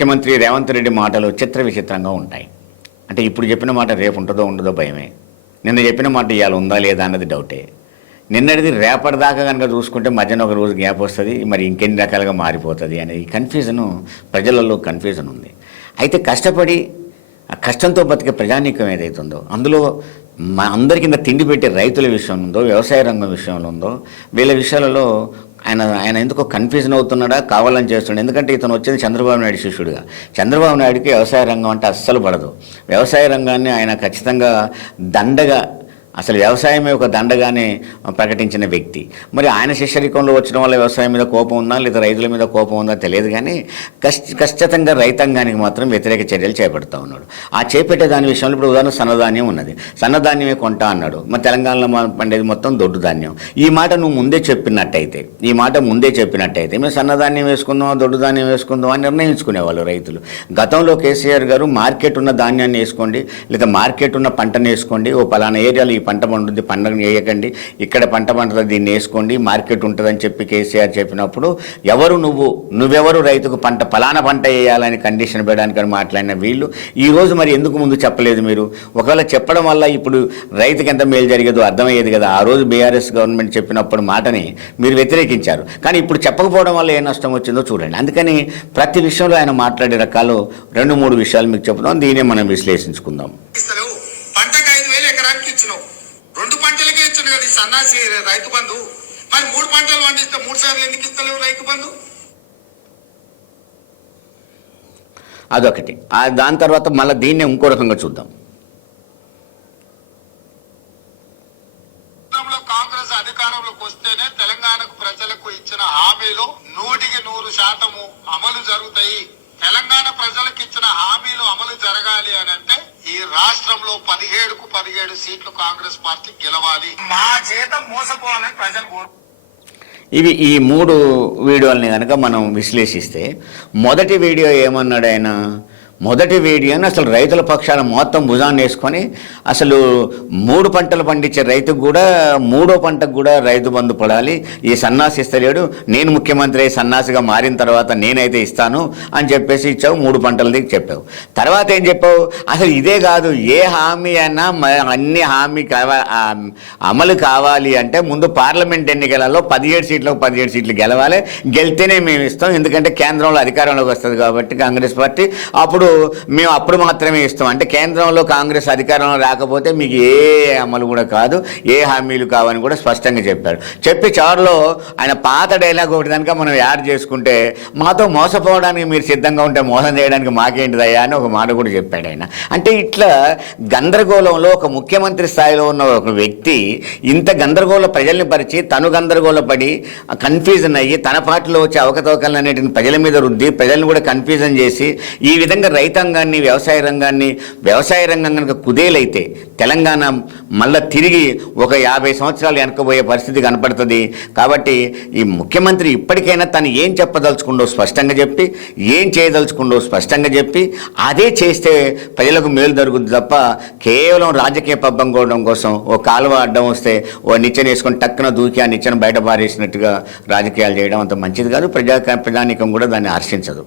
ముఖ్యమంత్రి రేవంత్ రెడ్డి మాటలు చిత్ర విచిత్రంగా ఉంటాయి. అంటే ఇప్పుడు చెప్పిన మాట రేపు ఉంటుందో ఉండదో భయమే. నిన్న చెప్పిన మాట ఇవాళ ఉందా లేదా అన్నది డౌటే. నిన్నటిది రేపటిదాకా కనుక చూసుకుంటే మధ్యాహ్నం ఒక రోజు గ్యాప్ వస్తుంది మరి ఇంకెన్ని రకాలుగా మారిపోతుంది అనేది కన్ఫ్యూజను ప్రజలలో కన్ఫ్యూజన్ ఉంది. అయితే కష్టపడి ఆ కష్టంతో బతికే ప్రజానీకం ఏదైతుందో అందులో మా అందరి కింద తిండి పెట్టే రైతుల విషయం ఉందో వ్యవసాయ రంగం విషయంలో ఉందో వీళ్ళ విషయాలలో ఆయన ఆయన ఎందుకో కన్ఫ్యూజన్ అవుతున్నాడా? కావాలని చేస్తున్నాడు. ఎందుకంటే ఇతను వచ్చింది చంద్రబాబు నాయుడు శిష్యుడిగా. చంద్రబాబు నాయుడుకి వ్యవసాయ రంగం అంటే అస్సలు పడదు. వ్యవసాయ రంగాన్ని ఆయన ఖచ్చితంగా దండగా అసలు వ్యవసాయమే ఒక దండగానే ప్రకటించిన వ్యక్తి. మరి ఆయన శిష్యరికంలో వచ్చిన వల్ల వ్యవసాయం మీద కోపం ఉందా? లేదా రైతుల మీద కోపం ఉందా? తెలియదు కానీ కష్ట ఖచ్చితంగా రైతాంగానికి మాత్రం వ్యతిరేక చర్యలు చేపడతా ఉన్నాడు. ఆ చేపట్టే దాని విషయంలో ఇప్పుడు ఉదాహరణ సన్నధాన్యం ఉన్నది. సన్నధాన్యమే కొంటా అన్నాడు. మరి తెలంగాణలో మా- పండేది మొత్తం దొడ్డు ధాన్యం. ఈ మాట నువ్వు ముందే చెప్పినట్టయితే ఈ మాట ముందే చెప్పినట్టయితే మేము సన్నధాన్యం వేసుకుందాం దొడ్డు ధాన్యం వేసుకుందాం అని నిర్ణయించుకునేవాళ్ళు రైతులు. గతంలో కేసీఆర్ గారు మార్కెట్ ఉన్న ధాన్యాన్ని వేసుకోండి లేదా మార్కెట్ ఉన్న పంటను వేసుకోండి ఓ పలానా ఏరియాలో పంట పండుద్ది పంటను వేయకండి. ఇక్కడ పంట పండుతుంది దీన్ని వేసుకోండి మార్కెట్ ఉంటుందని చెప్పి కేసీఆర్ చెప్పినప్పుడు ఎవరు నువ్వు నువ్వెవరు రైతుకు పంట ఫలానా పంట వేయాలని కండిషన్ పెట్టడానికి అని మాట్లాడిన వీళ్ళు. ఈరోజు మరి ఎందుకు ముందు చెప్పలేదు మీరు? ఒకవేళ చెప్పడం వల్ల ఇప్పుడు రైతుకి ఎంత మేలు జరిగేదో అర్థమయ్యేది కదా. ఆ రోజు బీఆర్ఎస్ గవర్నమెంట్ చెప్పినప్పుడు మాటని మీరు వ్యతిరేకించారు. కానీ ఇప్పుడు చెప్పకపోవడం వల్ల ఏ నష్టం వచ్చిందో చూడండి. అందుకని ప్రతి విషయంలో ఆయన మాట్లాడే రకాలు రెండు మూడు విషయాలు మీకు చెప్తాం దీనే మనం విశ్లేషించుకుందాం ఇస్తలేవు పంటకు ఐదు వేలు ఎకరానికి ఇచ్చినావు రెండు పంటలకే ఇచ్చిండు కదా ఈ సన్నాసి రైతు బంధు. మరి మూడు పంటలు పండిస్తే మూడు సార్లు ఎందుకు ఇస్తలేవు రైతు బంధు? అదొకటి. దాని తర్వాత మళ్ళీ దీన్నే ఇంకో రకంగా చూద్దాం. కాంగ్రెస్ అధికారంలోకి వస్తేనే తెలంగాణకు ప్రజలకు ఇచ్చిన హామీలు నూటికి నూరు శాతము అమలు జరుగుతాయి. తెలంగాణ ప్రజలకు ఇచ్చిన హామీలు అమలు జరగాలి అని అంటే ఈ రాష్ట్రంలో పదిహేడుకు పదిహేడు సీట్లు కాంగ్రెస్ పార్టీ గెలవాలి. మా చేత మోసపోవాలని ప్రజలు కోరు ఇవి ఈ మూడు వీడియోలని కనుక మనం విశ్లేషిస్తే మొదటి వీడియో ఏమన్నాడు ఆయన? మొదటి వీడియోని అసలు రైతుల పక్షాన మొత్తం భుజాన్ని వేసుకొని అసలు మూడు పంటలు పండించే రైతుకు కూడా మూడో పంటకు కూడా రైతు బంధు పడాలి. ఈ సన్నాసి ఇస్తలేడు. నేను ముఖ్యమంత్రి అయి సన్నాసిగా మారిన తర్వాత నేనైతే ఇస్తాను అని చెప్పేసి ఇచ్చావు మూడు పంటలది చెప్పావు. తర్వాత ఏం చెప్పావు? అసలు ఇదే కాదు ఏ హామీ అయినా అన్ని హామీ కావా అమలు కావాలి అంటే ముందు పార్లమెంట్ ఎన్నికలలో పదిహేడు సీట్లకు పదిహేడు సీట్లు గెలవాలి. గెలితేనే మేము ఇస్తాం. ఎందుకంటే కేంద్రంలో అధికారంలోకి వస్తుంది కాబట్టి కాంగ్రెస్ పార్టీ. అప్పుడు మేము అప్పుడు మాత్రమే ఇస్తాం. అంటే కేంద్రంలో కాంగ్రెస్ అధికారంలో రాకపోతే మీకు ఏ అమలు కూడా కాదు ఏ హామీలు కావని కూడా స్పష్టంగా చెప్పారు. చెప్పి చివరిలో ఆయన పాత డైలాగ్ ఒకటి కనుక మనం యాడ్ చేసుకుంటే మాతో మోసపోవడానికి మీరు సిద్ధంగా ఉంటే మోసం చేయడానికి మాకేంటిదయ్యా అని ఒక మాట కూడా చెప్పాడు ఆయన. అంటే ఇట్లా గందరగోళంలో ఒక ముఖ్యమంత్రి స్థాయిలో ఉన్న ఒక వ్యక్తి ఇంత గందరగోళ ప్రజల్ని పరిచి తను గందరగోళపడి కన్ఫ్యూజన్ అయ్యి తన పార్టీలో వచ్చే అవకతవకలు అనేటిని ప్రజల మీద రుద్ది ప్రజల్ని కూడా కన్ఫ్యూజన్ చేసి ఈ విధంగా రైతాంగాన్ని వ్యవసాయ రంగాన్ని వ్యవసాయ రంగం కనుక కుదేలైతే తెలంగాణ మళ్ళా తిరిగి ఒక యాభై సంవత్సరాలు వెనకపోయే పరిస్థితి కనపడుతుంది. కాబట్టి ఈ ముఖ్యమంత్రి ఇప్పటికైనా తను ఏం చెప్పదలుచుకుండో స్పష్టంగా చెప్పి ఏం చేయదలుచుకుండో స్పష్టంగా చెప్పి అదే చేస్తే ప్రజలకు మేలు జరుగుతుంది తప్ప కేవలం రాజకీయ పబ్బం కోవడం కోసం ఓ కాలువ అడ్డం వస్తే ఓ నిచ్చెన వేసుకొని టక్కున దూకి ఆ నిచ్చెన బయట పారేసినట్టుగా రాజకీయాలు చేయడం అంత మంచిది కాదు. ప్రజా ప్రజానీకం కూడా దాన్ని హర్షించదు.